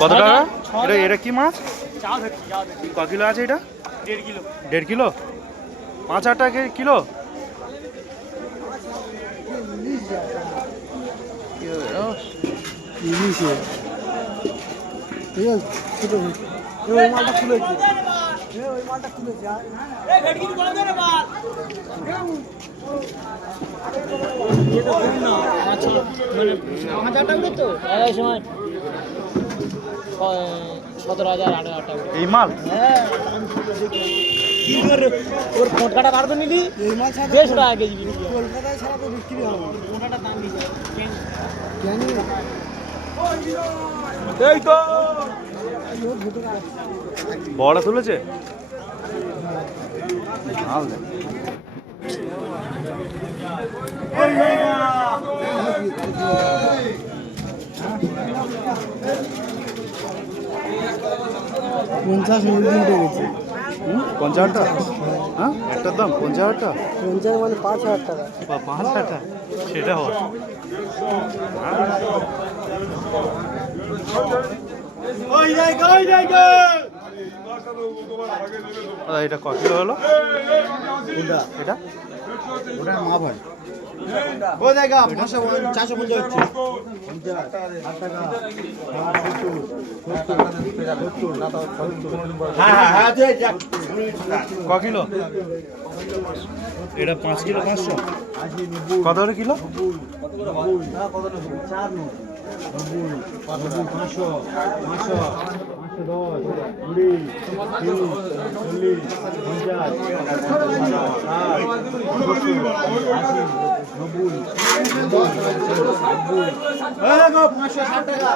কত টাকা এটা? এটা কি মাছ? ক কিলো আছে এটা? 1.5 কিলো। 5,000 টাকা কিলো। সময় 17,000 18,000 টাকা এই মাল ওর ফটকাটা কাটবে নিলি এই মাছ 150 টাকা কেজি বিক্রি কলকাতায় ছাড়া তো বিক্রি হবে ওটাটা দাম দিছে জানি এই তো বড় তুলেছে মাল দেখ। পঞ্চাশ উঠে গেছে 50,000 টাকা? হ্যাঁ একটার দাম 50,000 টাকা? 50 মানে 5,000 টাকা বা 5,000 টাকা সেটা হয়। এটা ক কিলো হলো? এটা ওটা মা ভাই ও জায়গা 450 হচ্ছে। ক কিলো? এটা 5 কিলো 500। কত করে কিলো? 560 টাকা